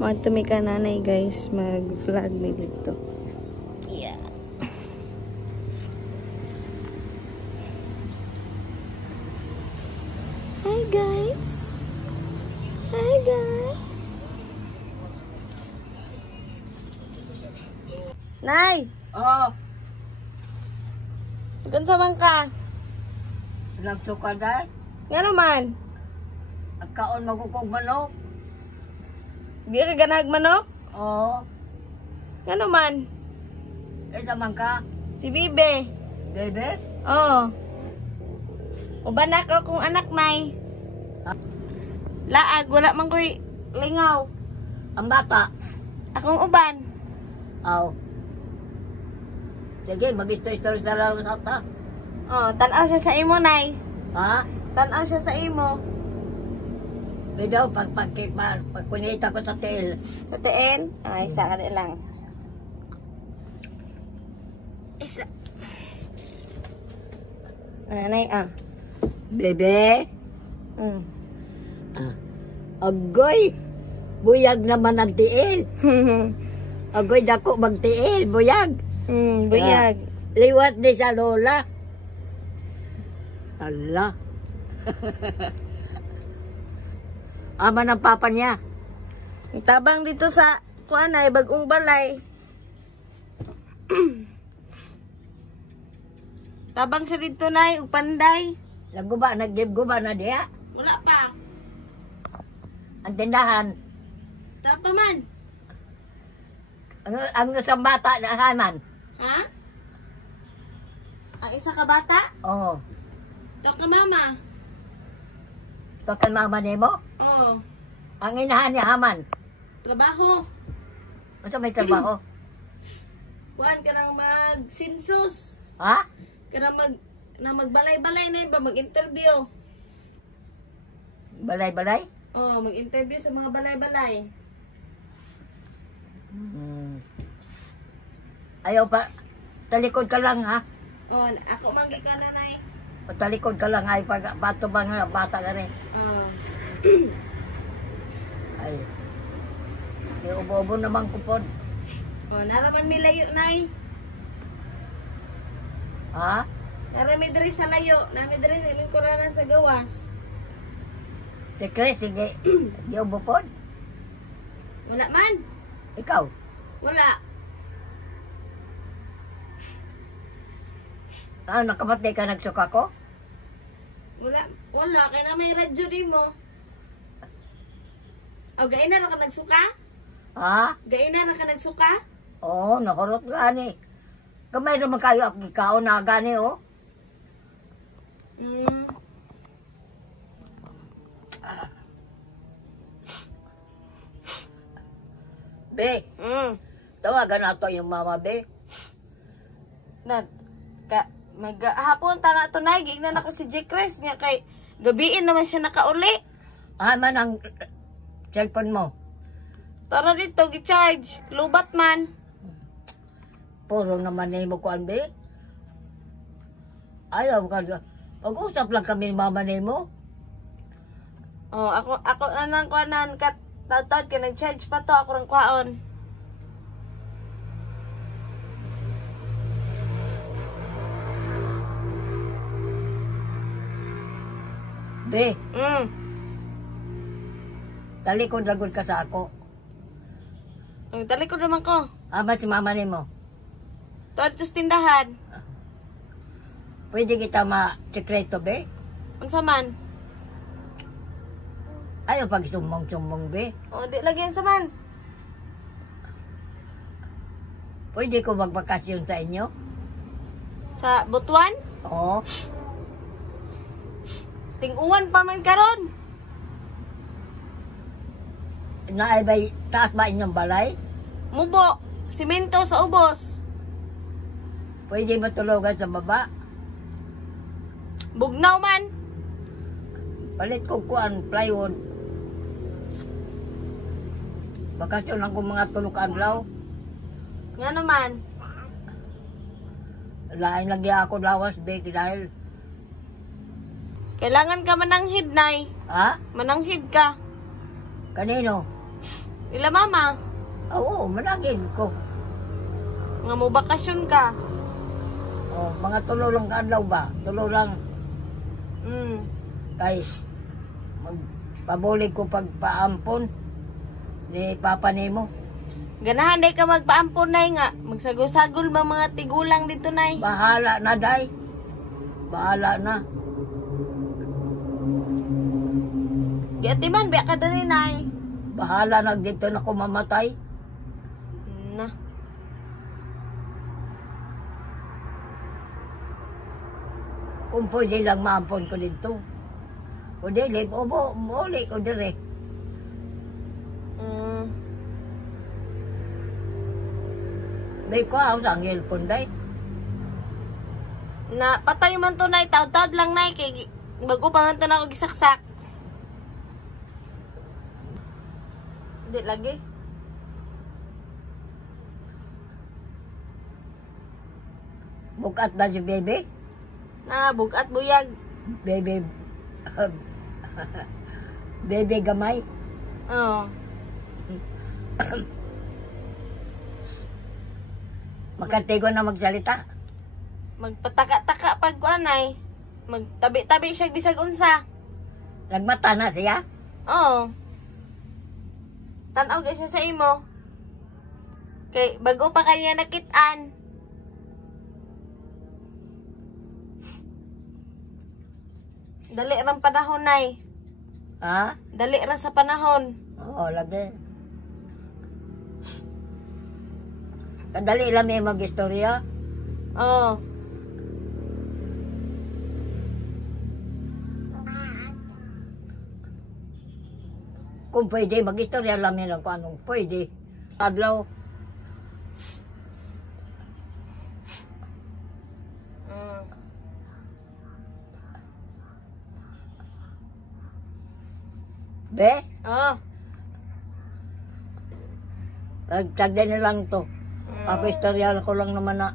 Matumi ka nanay guys, mag-vlog mi dito. Yeah. Hi guys. Hi guys. Nay. Oh, Gansa man ka? nagsuka dahil. Nga naman. Ang kaon magukog manok. Di ka ganag manok? Oo. Nga naman. Isa man ka. Si Bibe. Bebe. Oo. Uban ako kung anak nay. Laag, wala man ko'y lingaw. Ang bata. Akong uban. Aw. Sige, mag-story sa lang sa ta. Oh, tanaw siya sa imo, nay. Ha? Tanaw siya sa imo. Video, pagkunita ko sa tail. Sa tiin? Ay, isa ka lang. Isa. Nanay, ah. Bebe. Mm. Ah. Agoy. Buyag naman ang tiil. Agoy dako magtiil. Buyag. Buyag. Liwat di sa lola. Allah. Ama ng papa niya. Tabang dito sa kuanay, bagong balay. Tabang siya dito, nay, ug panday. Nagguba, nag-give-guba na diya. Wala pa. Ang tindahan. Tapa man. Ang isang bata na haman. Ha? Ang isa ka bata? Oo. Ito ka mama. Ito kay mama ni mo. Oo. Ang inahan niya haman. Trabaho. Masa may trabaho? Kuan ka nang mag-sinsus. Ha? Ka nang magbalay-balay na yun ba? Mag-interview. Balay-balay? Oo, mag-interview sa mga balay-balay. Ayaw pa. Talikod ka lang ha. Oo, ako manggi ka nanay. O talikod ka lang ay pag bato ba nga bata ka rin. Oo. Ay. Yung ubo-ubo naman kupon. Oo, naraman mi layo, nay. Ha? Narami diri sa layo. Nami diri sa ilang kuranan sa gawas. Si Chris, sige. Yung bupon. Wala man. Ikaw. Wala. Ah, nakapatay ka nagsuka ko? Wala. Wala. Kaya na may radyo di mo. O, gaina na ka nagsuka? Ha? Gaina na ka nagsuka? Oo, nakurot gani. Kamay naman kayo ako ikaw na gani, oh. Be, tawagan nato yung mama, be. Na, hapon ta na ito na. Gignan ako si J. Chris niya kay gabiin naman siya nakauli. Man ang cellphone mo. Tara dito, gi-charge. Lubat man. Puro naman na mo kuan, be. Ayaw ka. Pag-usap lang kami ni mama ni mo. Oh, ako na nang kuanan kat taud-taud ka nag-charge pa to ako rang kwaon. Be, talikod lagod ka sa ako. Ang talikod naman ko. Ama si mama ni mo. Tuwad to sa tindahan. Pwede kita ma-sekreto, be? Unsa man? Ayaw pag sumong-sumong, be. O, di lagyan sa man. Pwede ko magbakasyon sa inyo? Sa Butuan? Oo. Ting-uwan pa man karon. Naibay, taas ba inyong balay? Mubo. Simento sa ubos. Pwede matulugan sa baba? Bugnaw man. Palit ko kuan, plywood. Bakasyon lang ko mga tulok adlaw. Nga naman. Lain lagi ako lawas, be, dahil. Kailangan ka mananghid, nay. Ha? Mananghid ka. Kanino? Ila mama, Oo, managin ko. nga mo bakasyon ka. O, mga tulo lang kadlaw ba? Tulo lang. Mm. Guys, magpabulig ko pagpaampon ni Papa Nemo. Ganahan day ka magpaampon nay nga. Magsagol-sagol ba mga tigulang dito nay? Bahala na, day. Bahala na. Di atiman, biya ka dali nay. Bahala na dito na ko mamatay. Na. Kung pwede lang maampon ko dito. O dili, buli ko dire. Mm. May ko ako sa ngilpon, day. Na patay man to nay, taod-taod lang nay kay bago pa man to na ako gisaksak. Di lagi. Bukat na si bebe. Na bugat buyag. Bebe. Bebe gamay. Oh. Makatigo na magsalita. Magpataka-taka pag kuanay. Magtabi-tabi siya bisag unsa. Nagmata na siya. Oo. Tanaw ka siya sa imo. Kay bago pa kanya nakit-an. Dali rang panahon nay. Ha? Dali ra sa panahon. Oo, lagi. Kadali lang may mag-istorya. Oo. Kung pwede, mag-istorya lang may lang kung anong pwede. Adlaw. Mm. Be, Oo. nagtagda na lang to. Ako istorya ko lang naman na.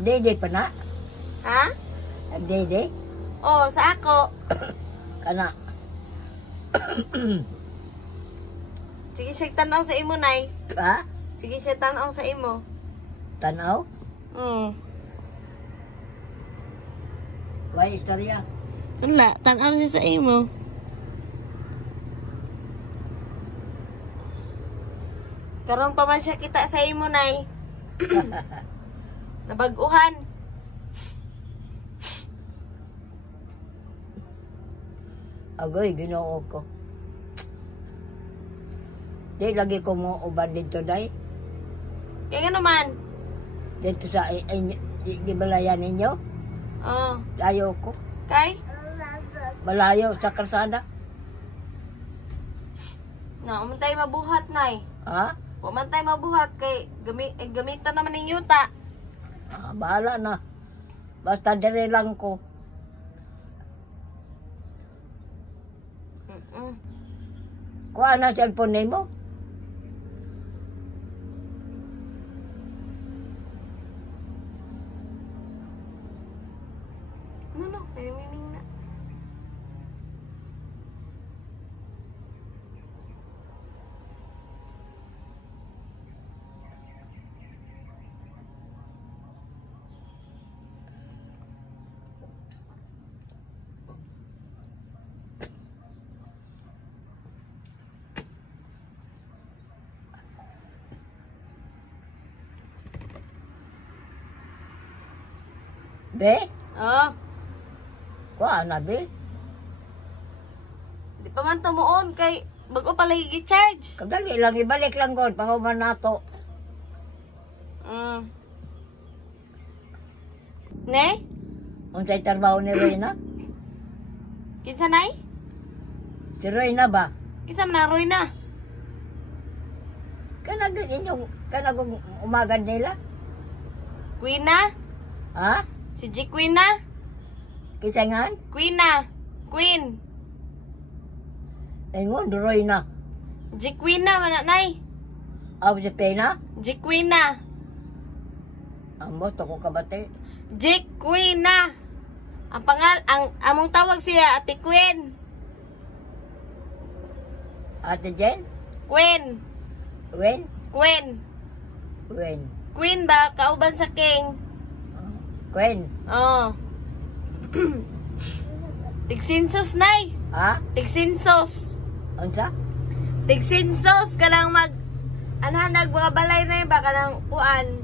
Dede pa na. Ha? Dede. Oo, sa ako. Kana. Sige siya tanaw sa imo nay. Ha? Sige siya tanaw sa imo. Tanaw? May istorya. Wala, tanaw siya sa imo. Karon pa man siya kita sa imo nay. Nabaguhan. Agoy, ginoo ko. Di lagi ko mo uban dito, day. Kaya nga naman. Dito sa gibalayan ninyo. Oo. Layo ko. Kay? Malayo sa karsada. No, umantay mabuhat nay. Ha? Umantay mabuhat kay gamitan naman ng yuta. Bahala na. Basta dire lang ko. Kuha na cellphone nimo. No, kaya miming na. Be? Oo. Kuha na, be. Di pa man tumuon kay bago pa lagi gi-charge. Kadali lang, ibalik lang god. Panguman nato. Ne? Unsay trabaho ni Reyna? Kinsa nay? Si Reyna ba? Kinsa man na Roy na? Kanagod inyong, kanagod umagad nila? Queen na? Ha? Si G Queen na? Kisangan? Queen na. Queen. Ingon, Reyna. G Queen na man nay. Aw si Pena? G Queen na. Amo, to ko kabate. G Queen na. ang among tawag siya Ate Queen. Ate Jen? Queen. When? Queen. When? Queen ba kauban sa king? When? Oh. Tigsinsos nay. Ha? Tigsinsos. Unsa? Tigsinsos kanang anhanag mga balay na ba kanang kuan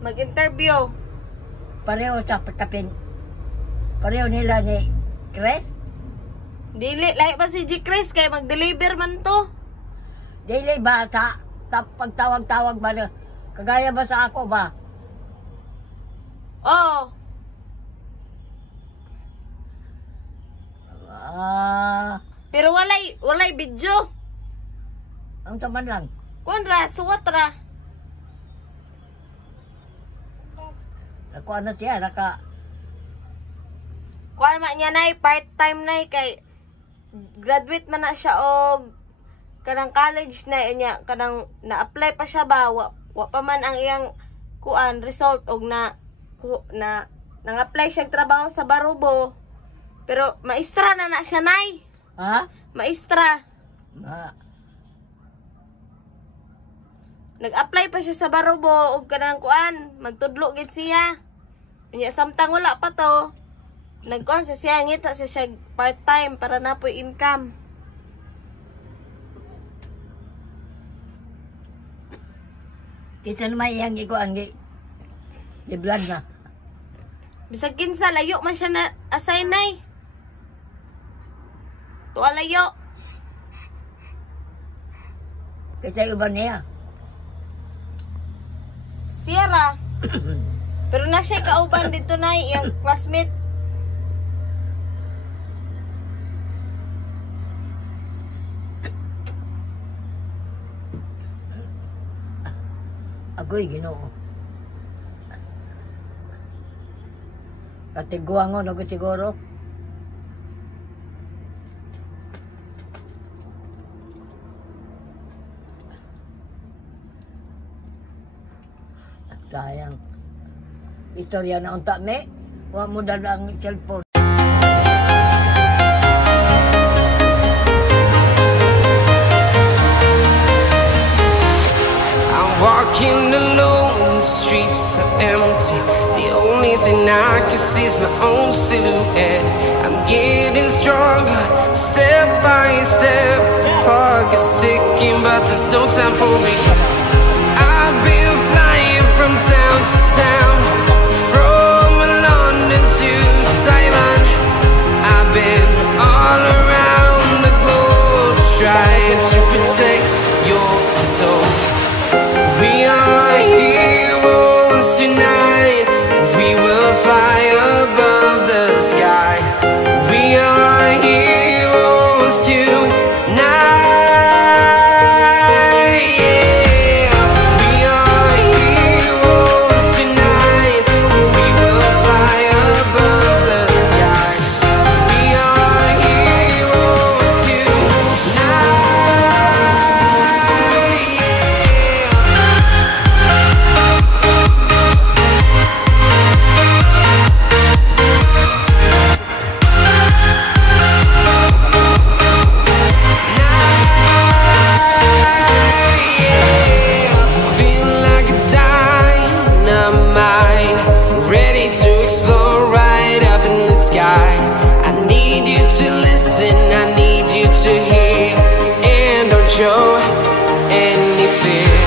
mag-interview. Pareho sa pagkapin. Pareho nila ni Chris? Dili lahi pa si G Chris kay mag-deliver man to. Dili ba sa pagtawag-tawag ba na kagaya ba sa ako ba? Oh. Pero walay video. Ang taman lang. Kuan suwat ra. Nakuha na siya, Kuan man niya nay part-time nay kay graduate man na siya og kanang college na niya kanang na-apply pa siya ba wa pa man ang iyang kuan result og nang-apply siya trabaho sa Barubo. Pero maestra na siya nay. Ha? Maestra. Ma. Nag-apply pa siya sa Barubo og kanang kuan, magtudlo gid siya. Unya samtang wala pa to, nagkuan siya ngita siya part-time para napoy income. Kita naman iyang ikuan i-vlog na. Bisag kinsa layo man siya na assign nay. Tuwa layo. Kasi uban niya. Sierra. Pero na siya kauban dito na iyang classmate. Agoy, Ginoo. Katiguangon ako siguro. Sayang. Istorya na unta me. Wa mo dala ang cellphone. I'm walking alone, the streets are empty. The only thing I can see is my own silhouette. I'm getting stronger, step by step. The clock is ticking, but there's no time for me. I've been flying from town to town, from London to Taiwan. I've been all around the globe, trying to protect your soul. We are heroes tonight. We will fly above the sky. We are heroes tonight. Yeah. We are heroes tonight. We will fly above the sky. We are heroes tonight. Feel like a dynamite, ready to explode right up in the sky. I need you to listen, I need you to hear, and don't show any fear.